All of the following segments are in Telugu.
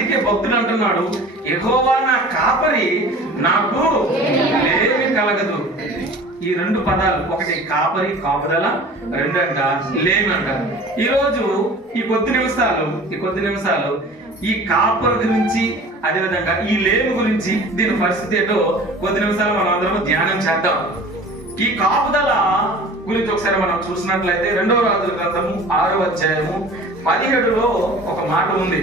అందుకే భక్తుడు అంటున్నాడు, యెహోవా నా కాపరి, నాకు లేమి కలగదు. ఈ రెండు పదాలు, ఒకటి కాపరి కాపుదల, రెండు అంట లేమి అంట. ఈరోజు ఈ కొద్ది నిమిషాలు ఈ కాపరి గురించి, అదేవిధంగా ఈ లేమి గురించి, దీని పరిస్థితి ఏంటో కొద్ది నిమిషాలు మనం అందరం ధ్యానం చేద్దాం. ఈ కాపుదల గురించి ఒకసారి మనం చూసినట్లయితే 2వ రాజుల గ్రంథము 6వ అధ్యాయము 17లో ఒక మాట ఉంది.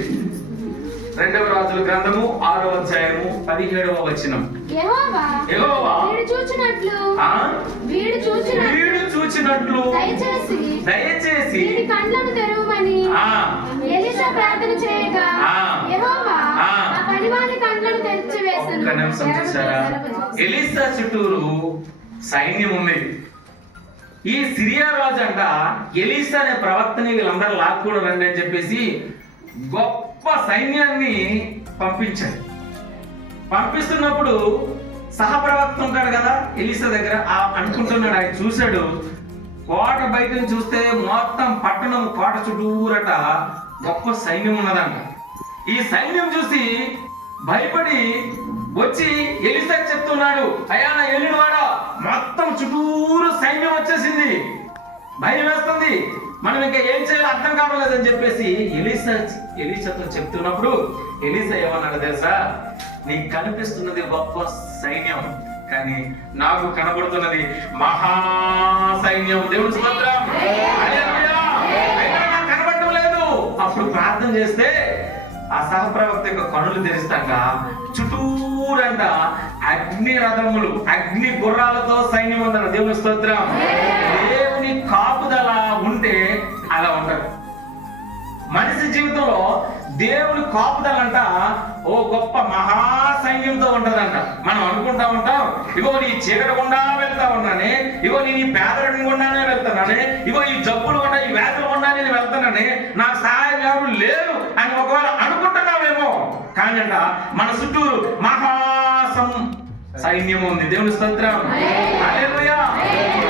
2వ రాజుల గ్రంథము 6వ అధ్యాయము 17వ వచనం, యెహోవా వీడు చూచినట్లు దయచేసి వీడి కండ్లను తెరవమని ఎలీషా ప్రార్థన చేయగా యెహోవా ఆ పనివాని కండ్లను తెరిచివేసెను. ఒక్క నిమిషం చూసారా, ఎలీషా చుట్టూరు సైన్యం ఉంది. ఈ సిరియా రాజు అంట ఎలీషా అనే ప్రవక్తని వీళ్ళందరూ లాక్కుని రండి అని చెప్పేసి గొప్ప సైన్యాన్ని పంపించాడు. పంపిస్తున్నప్పుడు సహప్రవక్త ఉంటాడు కదా ఎలీషా దగ్గర, అనుకుంటున్నాడు. ఆయన చూశాడు, కోట బయట చూస్తే మొత్తం పట్టణం కోట చుట్టూరట గొప్ప సైన్యం ఉన్నదంట. ఈ సైన్యం చూసి భయపడి వచ్చి ఎలీషా చెప్తున్నాడు, అయ్యా నా ఎల్లుడు వాడా, మొత్తం చుట్టూరు సైన్యం వచ్చేసింది, భయం వేస్తుంది, మనం ఇంకా ఏం చేయాలో అర్థం కావలేదని చెప్పేసి ఎలీషాతో చెప్తున్నప్పుడు ఎలీషా ఏమన్నాడు తెలుసా, నీకు కనిపిస్తున్నది గొప్ప సైన్యం, కానీ నాకు కనబడుతున్నది మహా సైన్యం. దేవుని స్తోత్రం, హల్లెలూయా. అయితే నాకు కనబడటం లేదు. అప్పుడు ప్రార్థన చేస్తే ఆ సహప్రవక్త యొక్క కనులు తెరిస్తాక చుట్టూరంట అగ్ని రథములు, అగ్ని గుర్రాలతో సైన్యం ఉందన్న. దేవుని స్తోత్రం. దేవుని కాపుదల ఉంటే అలా ఉంటారు. మనిషి జీవితంలో దేవుని కాపుదల అంట ఓ గొప్ప మహా సైన్యంతో ఉంటదంట. మనం అనుకుంటా ఉంటాం, ఇగో నీ చీకటి గుండా వెళ్తా ఉన్నానే, ఇగో నీ పేదరికం గుండానే వెళ్తున్నానే, ఇగో ఈ జబ్బులు గుండా, ఈ వ్యాధులు గుండా నేను వెళ్తానని, నాకు సహాయం ఎవరు లేరు అని ఒకవేళ అనుకుంటున్నావేమో, కానీ అంట మన చుట్టూరు మహా సైన్యం ఉంది. దేవుని స్తోత్రం, హల్లెలూయా.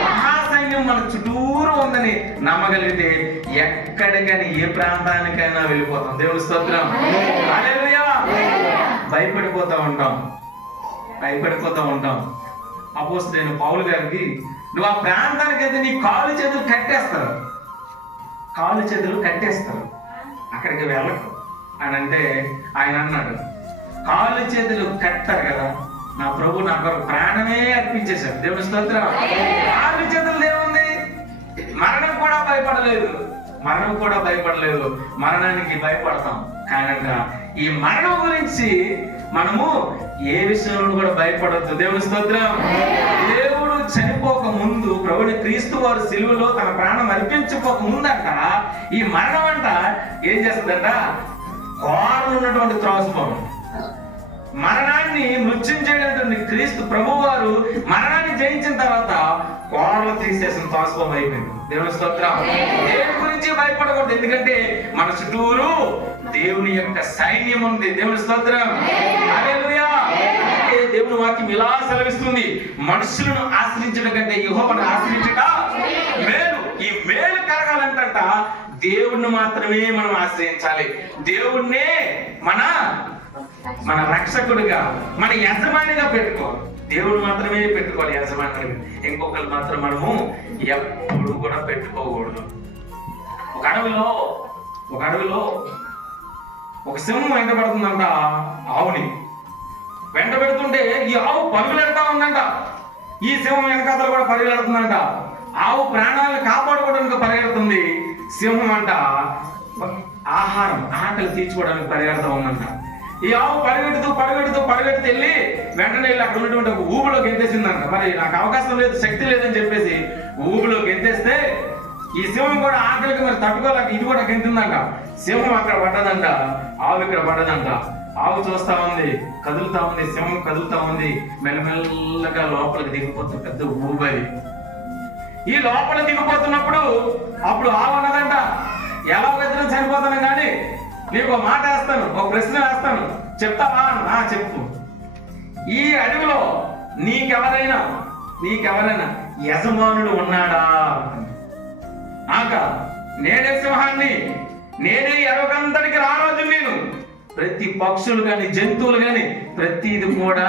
మహా సైన్యం మన చుట్టూరు ఉందని నమ్మగలిగితే ఎక్కడికైనా ఏ ప్రాంతానికైనా వెళ్ళిపోతాం. దేవుని స్తోత్రం, హల్లెలూయా. భయపడిపోతా ఉంటాం. అపోస్తలుడైన పౌలు గారికి, నువ్వు ఆ ప్రాంతానికి అయితే నీ కాళ్ళు చేతులు కట్టేస్తారు, అక్కడికి వెళ్ళకు అని అంటే ఆయన అన్నాడు, కాళ్ళు చేతులు కట్టారు కదా, నా ప్రభు నా కొరకు ప్రాణమే అర్పించేశాడు. దేవుని స్తోత్రం. కాళ్ళు చేతులు ఏముంది, మరణం కూడా భయపడలేదు, మరణానికి భయపడతాం. కానంట ఈ మరణం గురించి మనము ఏ విషయంలో కూడా భయపడద్దు. దేవుని స్తోత్రం. దేవుడు చనిపోక ముందు, ప్రభుని క్రీస్తు వారు సిలువలో తన ప్రాణం అర్పించుకోక ముందంట ఈ మరణం అంట ఏం చేస్తుందంట, కోరలు ఉన్నటువంటి త్రాసుపాము, మరణాన్ని మృత్యుంచేటటువంటి క్రీస్తు ప్రభు వారు మరణాన్ని జయించిన తర్వాత కోరలు తీసేసిన త్రాసుపాము అయిపోయింది. దేవుని స్తోత్రం. దేవుని గురించి భయపడకూడదు, ఎందుకంటే మన చుట్టూరు దేవుని యొక్క సైన్యం ఉంది. దేవుని స్తోత్రం, హల్లెలూయా. దేవుని వాక్యం ఇలా సెలవిస్తుంది, మనుషులను ఆశ్రయించడం కంటే యెహోవాను ఆశ్రయించుట మేలు. ఈ మేలు కలగాలంట దేవుణ్ణి మాత్రమే మనం ఆశ్రయించాలి. దేవుణ్ణే మన రక్షకుడిగా, మన యజమానిగా పెట్టుకోవాలి. దేవుడు మాత్రమే పెట్టుకోవాలి యజమానిగా, ఇంకొకరు మాత్రం మనము ఎప్పుడు కూడా పెట్టుకోకూడదు. ఒక అడవిలో ఒక సింహం వెంట పడుతుందంట ఆవుని. వెంట పెడుతుంటే ఈ ఆవు పరుగులెడతా ఉందంట, ఈ సింహం వెనకాతలు కూడా పరిగెడుతుందంట. ఆవు ప్రాణాలను కాపాడుకోవడానికి పరిగెడుతుంది, సింహం అంట ఆకలి తీర్చుకోవడానికి పరిగెడతా ఉందంట. ఈ ఆవు పరిగెడుతూ వెళ్ళి వెంటనే వెళ్ళి అక్కడ ఉన్నటువంటి ఒక ఊబిలో గెంతేసిందంట. మరి నాకు అవకాశం లేదు, శక్తి లేదని చెప్పేసి ఊబిలో గెంతేస్తే ఈ సింహం కూడా ఆకలికి మరి తట్టుకోలేక ఇది కూడా గెంతుందంట. సింహం అక్కడ పడ్డదంట, ఆవు ఇక్కడ పడ్డదంట. ఆవు చూస్తా ఉంది, కదులుతా ఉంది, సింహం కదులుతా ఉంది. మెల్లమెల్లగా లోపలికి దిగిపోతుంది పెద్ద ఊబరి. ఈ లోపల దిగిపోతున్నప్పుడు అప్పుడు ఆవు అన్నదంట, ఎలా ఇద్దరం చనిపోతాను కానీ నీకు ఒక మాట వేస్తాను, ఒక ప్రశ్న వేస్తాను, చెప్తావా? చెప్పు. ఈ అడవిలో నీకెవరైనా యజమానుడు ఉన్నాడా? నేనే సింహాన్ని, నేనే ఎరకంతటికి రారాజు, ప్రతి పక్షులు కానీ జంతువులు కానీ ప్రతిది కూడా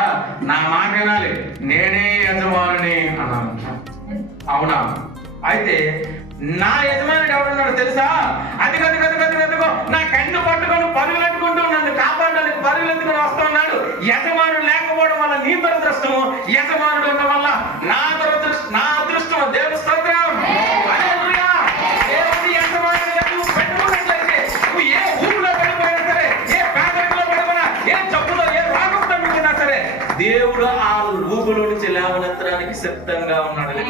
నా మాట వినాలి, నేనే యజమానుని అన్నాను. అవునా? అయితే నా యజమానుడు ఎవరున్నాడు తెలుసా? అదిగో నా కన్ను పట్టుకొని పరుగులెత్తుకుంటూ నన్ను కాపాడడానికి పరుగులెత్తుకుని వస్తున్నాడు. యజమానుడు లేకపోవడం వల్ల నీ దురదృష్టము, యజమానుడు ఉండడం వల్ల నా అదృష్టం. దేవుని స్తోత్రం. హల్లెలూయా. దేవుని యజమానుడిగా నువ్వు పెట్టుకున్నట్లయితే నువ్వు ఏ ఊరిలో పడిపోయినా సరే, ఏ పేదరికంలో పడిపోయినా, ఏ జబ్బులో, ఏ రోగంతో నువ్వున్నా సరే, దేవుడు ఆ ఊబిలో నుంచి లేవనెత్తడానికి సిద్ధంగా ఉన్నాడు.